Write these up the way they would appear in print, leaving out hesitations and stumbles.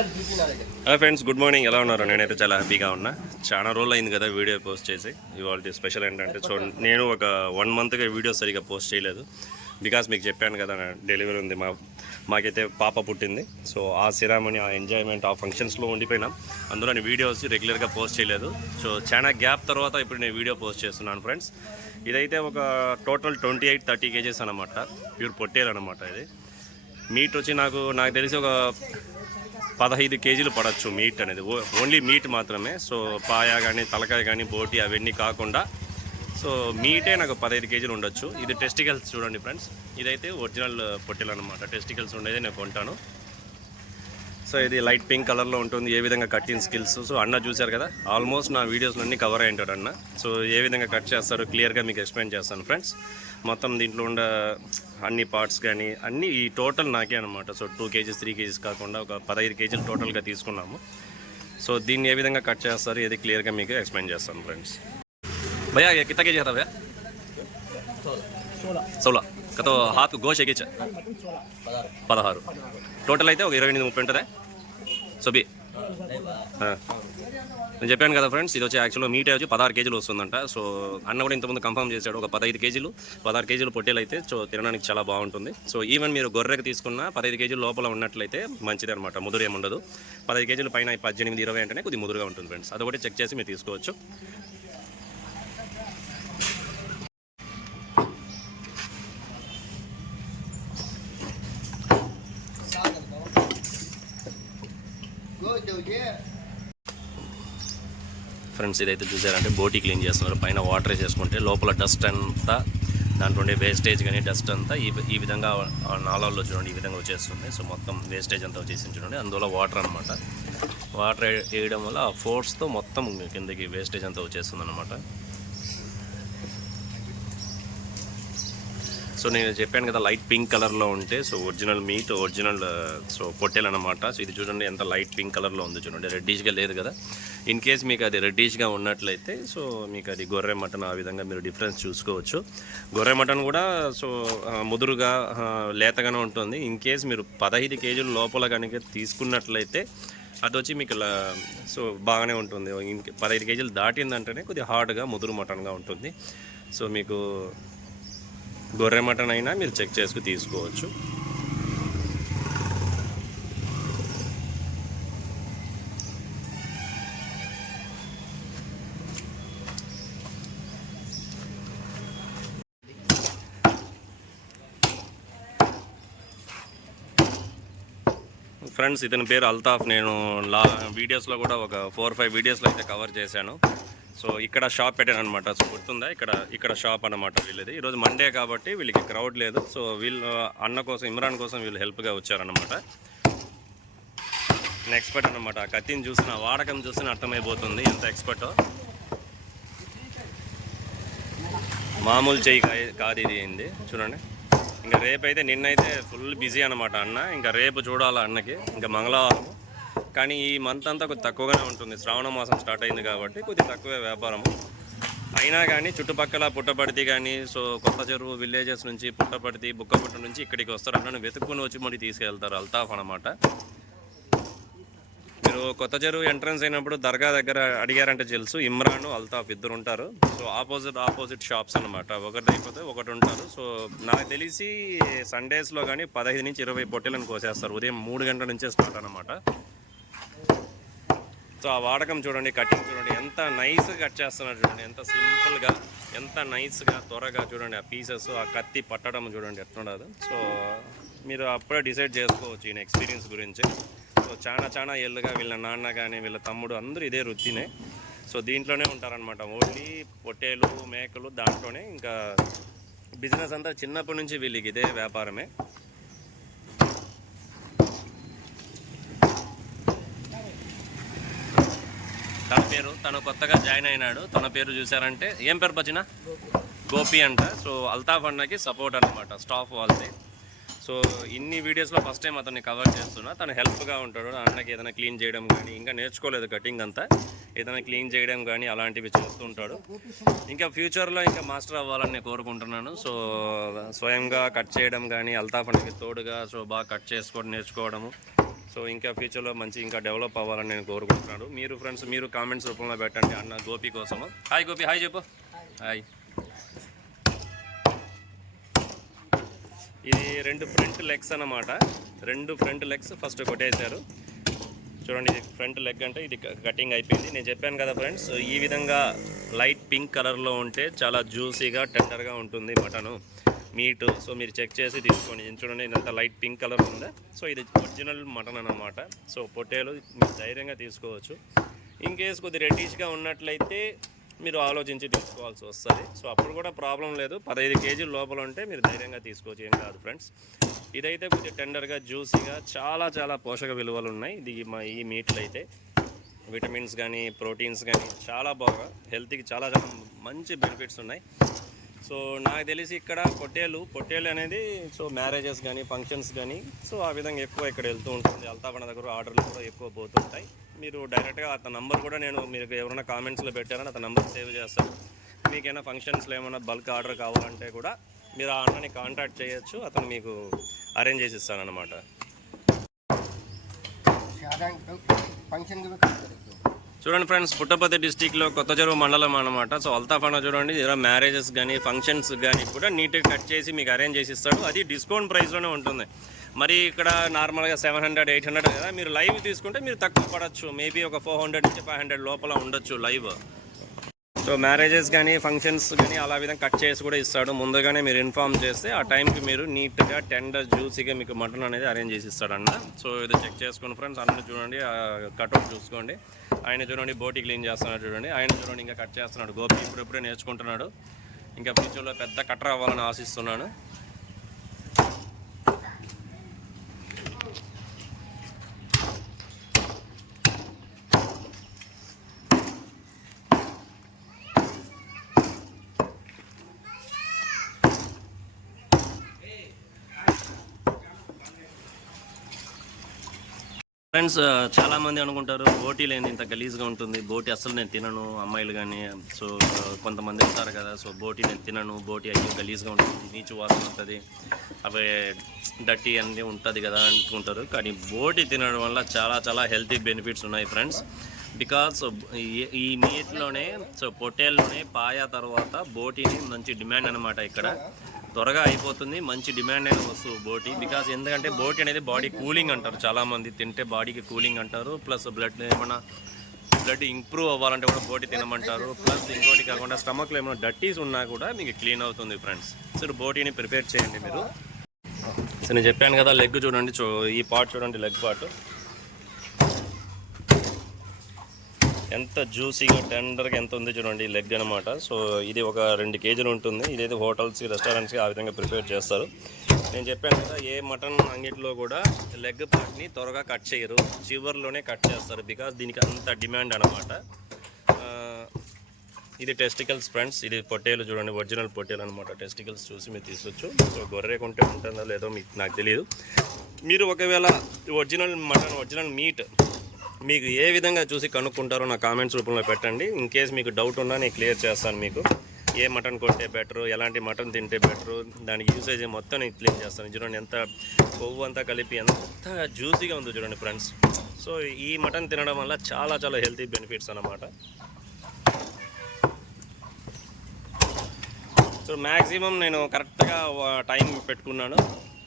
Hello friends, good morning. ఎలా ఉన్నారు? నేనైతే చాలా హ్యాపీగా ఉన్నా. చాలా రోజులు అయింది కదా వీడియో పోస్ట్ చేసి. ఇవాళ స్పెషల్ ఏంటంటే నేను ఒక 1 మంత్గా వీడియో సరిగా పోస్ట్ చేయలేదు. బికాస్ మీకు చెప్పాను కదా, డెలివరీ ఉంది, మాకైతే పాప పుట్టింది. సో ఆ సిరామణి, ఆ ఎంజాయ్మెంట్, ఆ ఫంక్షన్స్లో ఉండిపోయినాం. అందులో నేను వీడియోస్ రెగ్యులర్గా పోస్ట్ చేయలేదు. సో చాలా గ్యాప్ తర్వాత ఇప్పుడు నేను వీడియో పోస్ట్ చేస్తున్నాను ఫ్రెండ్స్. ఇదైతే ఒక టోటల్ 28-30 కేజెస్ అనమాట. ప్యూర్ పొట్టేలు అనమాట. ఇది మీట్ వచ్చి నాకు తెలిసి ఒక 15 కేజీలు పడవచ్చు మీట్ అనేది. ఓన్లీ మీట్ మాత్రమే. సో పాయ కానీ, తలకాయ కానీ, బోటి అవన్నీ కాకుండా సో మీటే నాకు 15 కేజీలు ఉండొచ్చు. ఇది టెస్టికల్స్ చూడండి ఫ్రెండ్స్. ఇదైతే ఒరిజినల్ పొట్టెలు అనమాట. టెస్టికల్స్ ఉండేది నేను కొంటాను. సో ఇది లైట్ పింక్ కలర్లో ఉంటుంది. ఏ విధంగా కట్టింగ్ స్కిల్స్, సో అన్న చూశారు కదా, ఆల్మోస్ట్ నా వీడియోస్లో అన్నీ కవర్ అయి ఉంటాడు అన్న. సో ఏ విధంగా కట్ చేస్తారో క్లియర్గా మీకు ఎక్స్ప్లెయిన్ చేస్తాను ఫ్రెండ్స్. మొత్తం దీంట్లో ఉండే అన్ని పార్ట్స్ కానీ అన్నీ ఈ టోటల్ నాకే అనమాట. సో 2 కేజీస్ 3 కేజీస్ కాకుండా ఒక 15 కేజీలు టోటల్గా తీసుకున్నాము. సో దీన్ని ఏ విధంగా కట్ చేస్తారు ఇది క్లియర్గా మీకు ఎక్స్ప్లెయిన్ చేస్తాను ఫ్రెండ్స్. భయ్యా कितना केजी था भैया? 16. तो हाथ गोश एगी 16 టోటల్ అయితే ఒక 28-30 ఉంటుందా? సో నేను చెప్పాను కదా ఫ్రెండ్స్, ఇది వచ్చి యాక్చువల్గా మీట్ వచ్చి 16 కేజీలు వస్తుందంట. సో అన్న కూడా ఇంతకుముందు కన్ఫర్మ్ చేశాడు. ఒక 16 కేజీలు పొట్టేలు అయితే సో తినడానికి చాలా బాగుంటుంది. సో ఈవెన్ మీరు గొర్రెకి తీసుకున్న 15 కేజీల లోపల ఉన్నట్లయితే మంచిది అనమాట. ముదురు ఏముండదు. 15 కేజీల పైన 18-20 అంటేనే కొద్దిగా ముదురుగా ఉంటుంది ఫ్రెండ్స్. అదొకటి చెక్ చేసి మీరు తీసుకోవచ్చు. ఫ్రెండ్స్ ఇదైతే చూసారంటే బోటీ క్లీన్ చేస్తున్నారు. పైన వాటర్ వేసేసుకుంటే లోపల డస్ట్ అంతా, దాంట్లో ఉండే వేస్టేజ్ కానీ డస్ట్ అంతా ఈ విధంగా నాళాల్లో చూడండి ఈ విధంగా వచ్చేస్తుంది. సో మొత్తం వేస్టేజ్ అంతా వచ్చేసి చూడండి. అందువల్ల వాటర్ అనమాట. వాటర్ వేయడం వల్ల ఆ ఫోర్స్తో మొత్తం కిందకి వేస్టేజ్ అంతా వచ్చేస్తుంది అనమాట. సో నేను చెప్పాను కదా లైట్ పింక్ కలర్లో ఉంటే so original meet, original so పొట్టేలు అనమాట. సో ఇది చూడండి ఎంత లైట్ పింక్ కలర్లో ఉంది చూడండి. రెడ్డిష్గా లేదు కదా. ఇన్ కేస్ మీకు అది రెడ్డిష్గా ఉన్నట్లయితే సో మీకు అది గొర్రె మటన్, ఆ విధంగా మీరు డిఫరెన్స్ చూసుకోవచ్చు. గొర్రె మటన్ కూడా సో ముదురుగా లేతగానే ఉంటుంది. ఇన్ కేస్ మీరు 15 కేజీల లోపల కనుక తీసుకున్నట్లయితే అది వచ్చి మీకు సో బాగానే ఉంటుంది. 15 కేజీలు దాటిందంటేనే కొద్దిగా హార్డ్గా ముదురు మటన్గా ఉంటుంది. సో మీకు గొర్రె మటన్ అయినా మీరు చెక్ చేసుకుని తీసుకోవచ్చు. ఫ్రెండ్స్ ఇతని పేరు అల్తాఫ్. నేను వీడియోస్లో కూడా ఒక 4-5 వీడియోస్లో అయితే కవర్ చేశాను. సో ఇక్కడ షాప్ పెట్టాను అనమాట. సో గుర్తుందా, ఇక్కడ షాప్ అనమాట వీళ్ళది. ఈరోజు మండే కాబట్టి వీళ్ళకి క్రౌడ్ లేదు. సో వీళ్ళు అన్న కోసం, ఇమ్రాన్ కోసం వీళ్ళు హెల్ప్గా వచ్చారనమాట. నేను ఎక్స్పర్ట్ అనమాట. ఆ కత్తిని చూసిన, వాడకం చూసిన అర్థమైపోతుంది ఎంత ఎక్స్పర్టో. మామూలు చెయ్యి కాదు ఇది అయింది చూడండి. ఇంకా రేపైతే నిన్నైతే ఫుల్ బిజీ అనమాట అన్న. ఇంకా రేపు చూడాలా అన్నకి, ఇంకా మంగళవారం. కానీ ఈ మంత్ అంతా కొద్దిగా తక్కువగానే ఉంటుంది. శ్రావణ మాసం స్టార్ట్ అయింది కాబట్టి కొద్దిగా తక్కువే వ్యాపారము. అయినా కానీ చుట్టుపక్కల పుట్టపర్తి కానీ సో కొత్త చెరువు విలేజెస్ నుంచి, పుట్టపర్తి, బుక్కపుట్ట నుంచి ఇక్కడికి వస్తారు. అన్నను వెతుక్కుని వచ్చి మరి తీసుకెళ్తారు. అల్తాఫ్ అనమాట. మీరు కొత్త చెరువు ఎంట్రన్స్ అయినప్పుడు దర్గా దగ్గర అడిగారంటే తెలుసు, ఇమ్రాన్, అల్తాఫ్ ఇద్దరు ఉంటారు. సో ఆపోజిట్ షాప్స్ అనమాట. ఒకటి అయిపోతే ఒకటి ఉంటారు. సో నాకు తెలిసి సండేస్లో కానీ 15-20 పొట్టెలను కోసేస్తారు. ఉదయం 3 గంటల నుంచే స్టార్ట్ అనమాట. సో ఆ వాడకం చూడండి, కటింగ్ చూడండి, ఎంత నైస్గా కట్ చేస్తున్నారు చూడండి. ఎంత సింపుల్గా, ఎంత నైస్గా, త్వరగా చూడండి. ఆ పీసెస్, ఆ కత్తి పట్టడం చూడండి ఎట్లుండదు. సో మీరు అప్పుడే డిసైడ్ చేసుకోవచ్చు ఈయన ఎక్స్పీరియన్స్ గురించి. సో చాలా ఏళ్ళుగా వీళ్ళ నాన్న కానీ వీళ్ళ తమ్ముడు అందరూ ఇదే వృత్తినే. సో దీంట్లోనే ఉంటారనమాట. ఓన్లీ పొట్టేలు, మేకలు, దాంట్లోనే ఇంకా బిజినెస్ అంతా చిన్నప్పటి నుంచి వీళ్ళకి ఇదే వ్యాపారమే. తను కొత్తగా జాయిన్ అయినాడు. తన పేరు చూసారంటే ఏం పేరు పచ్చినా? గోపి అంట. సో అల్తాఫ్ అన్నకి సపోర్ట్ అనమాట స్టాఫ్ వాళ్ళది. సో ఇన్ని వీడియోస్లో ఫస్ట్ టైం అతన్ని కవర్ చేస్తున్నా. తను హెల్ప్గా ఉంటాడు. అన్నకి ఏదైనా క్లీన్ చేయడం కానీ, ఇంకా నేర్చుకోలేదు కటింగ్ అంతా, ఏదైనా క్లీన్ చేయడం కానీ అలాంటివి చేస్తూ ఉంటాడు. ఇంకా ఫ్యూచర్లో ఇంకా మాస్టర్ అవ్వాలని నేను కోరుకుంటున్నాను. సో స్వయంగా కట్ చేయడం కానీ, అల్తాఫ్ అన్నకి తోడుగా సో బాగా కట్ చేసుకోవడం నేర్చుకోవడము, సో ఇంకా ఫ్యూచర్లో మంచి ఇంకా డెవలప్ అవ్వాలని నేను కోరుకుంటున్నాను. మీరు ఫ్రెండ్స్ మీరు కామెంట్స్ రూపంలో పెట్టండి అన్న గోపి కోసము. హాయ్ గోపి, హాయ్ చెప్పు. హాయ్. ఇది 2 ఫ్రంట్ లెగ్స్ అన్నమాట. 2 ఫ్రంట్ లెగ్స్ ఫస్ట్ కొట్టేశారు. చూడండి, ఇది ఫ్రంట్ లెగ్ అంటే ఇది కటింగ్ అయిపోయింది. నేను చెప్పాను కదా ఫ్రెండ్స్, ఈ విధంగా లైట్ పింక్ కలర్లో ఉంటే చాలా జ్యూసీగా టెండర్గా ఉంటుంది మటను మీట్. సో మీరు చెక్ చేసి తీసుకోండి. చూడండి, ఇదంతా లైట్ పింక్ కలర్ ఉందా. సో ఇది ఒరిజినల్ మటన్ అన్నమాట. సో పొట్టేలు మీరు ధైర్యంగా తీసుకోవచ్చు. ఇన్ కేస్ కొద్ది రెడ్డిష్గా ఉన్నట్లయితే మీరు ఆలోచించి తీసుకోవాల్సి వస్తుంది. సో అప్పుడు కూడా ప్రాబ్లం లేదు. 15 కేజీల లోపల ఉంటే మీరు ధైర్యంగా తీసుకోవచ్చు, ఏం కాదు ఫ్రెండ్స్. ఇదైతే కొంచెం టెండర్గా జ్యూసీగా చాలా చాలా పోషక విలువలు ఉన్నాయి. ఇది ఈ మీట్లో అయితే విటమిన్స్ కానీ ప్రోటీన్స్ కానీ చాలా బాగా హెల్త్కి చాలా చాలా మంచి బెనిఫిట్స్ ఉన్నాయి. సో నాకు తెలిసి ఇక్కడ పొట్టేలు అనేది సో మ్యారేజెస్ కానీ ఫంక్షన్స్ కానీ సో ఆ విధంగా ఎక్కువ ఇక్కడ వెళ్తూ ఉంటుంది. అల్తాపన దగ్గర ఆర్డర్లు కూడా ఎక్కువ పోతుంటాయి. మీరు డైరెక్ట్గా అతని నంబర్ కూడా నేను మీకు ఎవరైనా కామెంట్స్లో పెట్టారని అతని నంబర్ సేవ్ చేస్తాను. మీకైనా ఫంక్షన్స్లో ఏమైనా బల్క్ ఆర్డర్ కావాలంటే కూడా మీరు ఆ అన్నని కాంటాక్ట్ చేయొచ్చు. అతను మీకు అరేంజ్ చేసి ఇస్తానన్నమాట. చూడండి ఫ్రెండ్స్, పుట్టపర్తి డిస్టిక్లో కొత్త చెరువు మండలం అన్నమాట. సో అల్తాఫానా చూడండి, ఇలా మ్యారేజెస్ కానీ ఫంక్షన్స్ కానీ కూడా నీట్గా కట్ చేసి మీకు అరేంజ్ చేసి ఇస్తాడు. అది డిస్కౌంట్ ప్రైస్లోనే ఉంటుంది. మరి ఇక్కడ నార్మల్గా 700, 800 కదా. మీరు లైవ్ తీసుకుంటే మీరు తక్కువ పడవచ్చు. మేబీ ఒక 400 నుంచి 500 లోపల ఉండొచ్చు లైవ్. సో మ్యారేజెస్ కానీ ఫంక్షన్స్ కానీ అలా విధంగా కట్ చేసి కూడా ఇస్తాడు. ముందుగానే మీరు ఇన్ఫామ్ చేస్తే ఆ టైంకి మీరు నీట్గా టెండర్ జ్యూసీగా మీకు మటన్ అనేది అరేంజ్ చేసి ఇస్తాడన్న. సో ఇది చెక్ చేసుకోండి ఫ్రెండ్స్. అన్నీ చూడండి, కట్అవుట్ చూసుకోండి. ఆయన చూడండి బోటి క్లీన్ చేస్తున్నాడు చూడండి. ఆయన చూడండి ఇంకా కట్ చేస్తున్నాడు. గోపి ఇప్పుడే నేర్చుకుంటున్నాడు. ఇంకా ఫ్యూచర్లో పెద్ద కట్టర్ అవ్వాలని ఆశిస్తున్నాను. ఫ్రెండ్స్, చాలామంది అనుకుంటారు బోటీ లేని ఇంత గలీజ్గా ఉంటుంది, బోటీ అస్సలు నేను తినను అమ్మాయిలు కానీ. సో కొంతమంది ఉంటారు కదా, సో బోటీ నేను తినను, బోటీ అయ్యో గలీజ్గా ఉంటుంది, నీచు వాసన ఉంటుంది, అవి డట్టి అన్నీ ఉంటుంది కదా అనుకుంటారు. కానీ బోటీ తినడం వల్ల చాలా చాలా హెల్తీ బెనిఫిట్స్ ఉన్నాయి ఫ్రెండ్స్. బికాస్ ఈ మీట్లోనే సో పొట్టేల్లోనే పాయా తర్వాత బోటీని మంచి డిమాండ్ అనమాట. ఇక్కడ త్వరగా అయిపోతుంది, మంచి డిమాండ్ అయిన వస్తువు బోటీ. బికాస్ ఎందుకంటే బోటీ అనేది బాడీ కూలింగ్ అంటారు, చాలామంది తింటే బాడీకి కూలింగ్ అంటారు. ప్లస్ బ్లడ్ ఇంప్రూవ్ అవ్వాలంటే కూడా బోటీ తినమంటారు. ప్లస్ ఇంకోటి కాకుండా స్టమక్లో ఏమైనా డట్టీస్ ఉన్నా కూడా మీకు క్లీన్ అవుతుంది ఫ్రెండ్స్. సో బోటీని ప్రిపేర్ చేయండి మీరు. సో నేను చెప్పాను కదా, లెగ్ చూడండి, ఈ పార్ట్ చూడండి, లెగ్ పార్ట్ ఎంత జ్యూసీగా టెండర్గా ఎంత ఉంది చూడండి లెగ్ అనమాట. సో ఇది ఒక 2 కేజీలు ఉంటుంది. ఇదైతే హోటల్స్కి రెస్టారెంట్స్కి ఆ విధంగా ప్రిపేర్ చేస్తారు. నేను చెప్పాను కదా, ఏ మటన్ అంగిట్లో కూడా లెగ్ పార్ట్ని త్వరగా కట్ చేయరు, చివర్లోనే కట్ చేస్తారు. బికాస్ దీనికి అంత డిమాండ్ అనమాట. ఇది టెస్టికల్స్ ఫ్రెండ్స్. ఇది పొట్టేలు చూడండి, ఒరిజినల్ పొట్టేలు అనమాట. టెస్టికల్స్ చూసి మీరు తీసుకోవచ్చు. సో గొర్రె కొంటే ఉంటుందో లేదో నాకు తెలియదు. మీరు ఒకవేళ ఒరిజినల్ మీట్ మీకు ఏ విధంగా చూసి కనుక్కుంటారో నా కామెంట్స్ రూపంలో పెట్టండి. ఇన్ కేస్ మీకు డౌట్ ఉన్నా నేను క్లియర్ చేస్తాను. మీకు ఏ మటన్ కొంటే బెటరు, ఎలాంటి మటన్ తింటే బెటరు, దానికి యూసేజ్ మొత్తం నేను క్లియర్ చేస్తాను. చూడండి ఎంత కొవ్వు అంతా కలిపి ఎంత జ్యూసీగా ఉంది చూడండి ఫ్రెండ్స్. సో ఈ మటన్ తినడం వల్ల చాలా చాలా హెల్తీ బెనిఫిట్స్ అన్నమాట. సో మ్యాక్సిమం నేను కరెక్ట్గా టైం పెట్టుకున్నాను.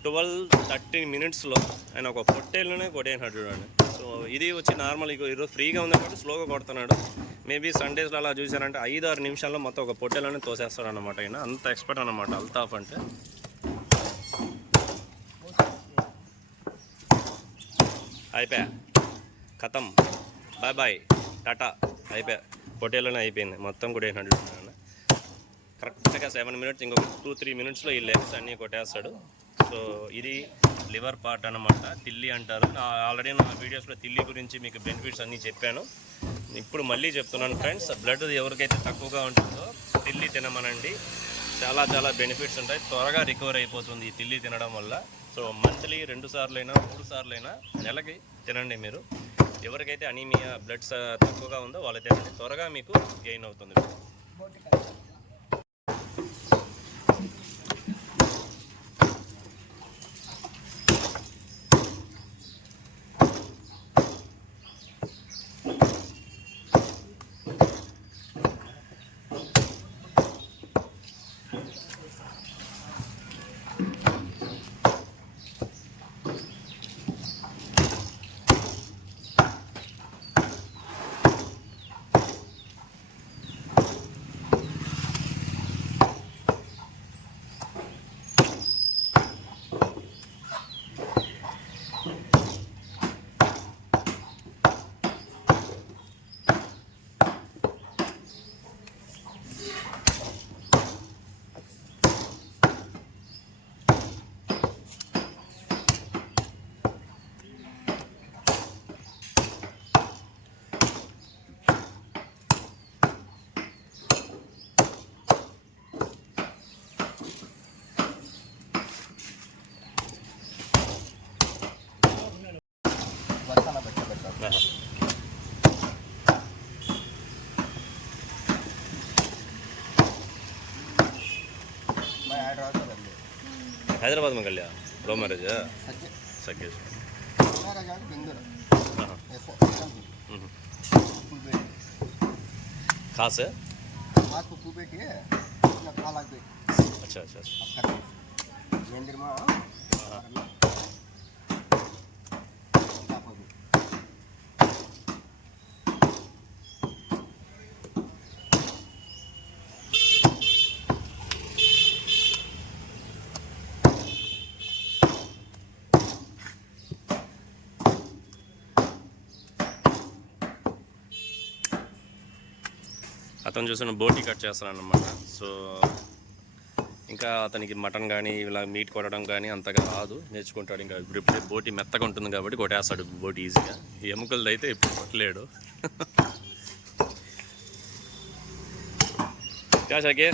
12-13 మినిట్స్లో ఆయన ఒక పొట్టేళ్ళనే కొట్టేసినాడు చూడండి. సో ఇది వచ్చి నార్మల్ ఈరోజు ఫ్రీగా ఉంది కాబట్టి స్లోగా కొడుతున్నాడు. మేబీ సండేస్లో అలా చూసారంటే 5-6 నిమిషాల్లో మొత్తం ఒక పొట్టేళ్ళనే తోసేస్తాడు అనమాట. ఆయన అంత ఎక్స్పర్ట్ అనమాట అల్తాఫ్ అంటే. అయిపోయా, ఖతం, బాయ్ బాయ్, టాటా, అయిపోయా, పొట్టేళ్ళనే అయిపోయింది మొత్తం కూడా. కరెక్ట్గా 7 మినిట్స్, ఇంకొక 2-3 మినిట్స్లో ఈ లెగ్స్ అన్నీ కొట్టేస్తాడు. సో ఇది లివర్ పార్ట్ అనమాట, తిల్లి అంటారు. ఆల్రెడీ నా వీడియోస్లో తిల్లి గురించి మీకు బెనిఫిట్స్ అన్నీ చెప్పాను. ఇప్పుడు మళ్ళీ చెప్తున్నాను ఫ్రెండ్స్, బ్లడ్ ఎవరికైతే తక్కువగా ఉంటుందో తిల్లి తినమనండి. చాలా చాలా బెనిఫిట్స్ ఉంటాయి, త్వరగా రికవర్ అయిపోతుంది ఈ తిల్లి తినడం వల్ల. సో మంత్లీ 2 సార్లైనా 3 సార్లైనా నెలకి తినండి మీరు. ఎవరికైతే అనీమియా బ్లడ్ తక్కువగా ఉందో వాళ్ళు తినండి, త్వరగా మీకు గెయిన్ అవుతుంది. हैदराबाद में कर लिया लव मैरिज है सके खास है अच्छा अच्छा అతను చూసిన బోటీ కట్ చేస్తాను అన్నమాట. సో ఇంకా అతనికి మటన్ కానీ ఇలా మీట్ కొట్టడం కానీ అంతగా రాదు, నేర్చుకుంటాడు. ఇంకా ఇప్పుడే బోటీ మెత్తగా ఉంటుంది కాబట్టి కొట్టేస్తాడు బోటీ ఈజీగా. ఈ ఎముకలది అయితే ఇప్పుడు కొట్టలేడు. क्या शाकिर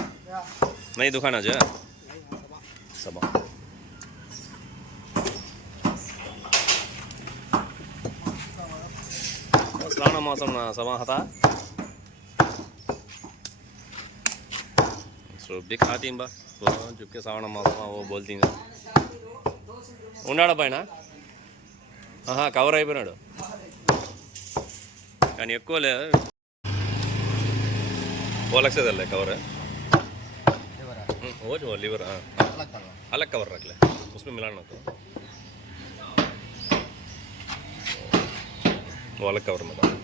नहीं दुकान आज सबा श्रावण मासम समाहता सो बिग खाती बा चुपके श्रावण मासम वो बोलती ఉన్నాడా పైన కవర్ అయిపోయినాడు కానీ ఎక్కువ లేదు. वो अलग से डाल कवर है वो जो लीवर हाँ अलग कवर रख ले उसमें मिलाना तो वो अलग कवर में डाल.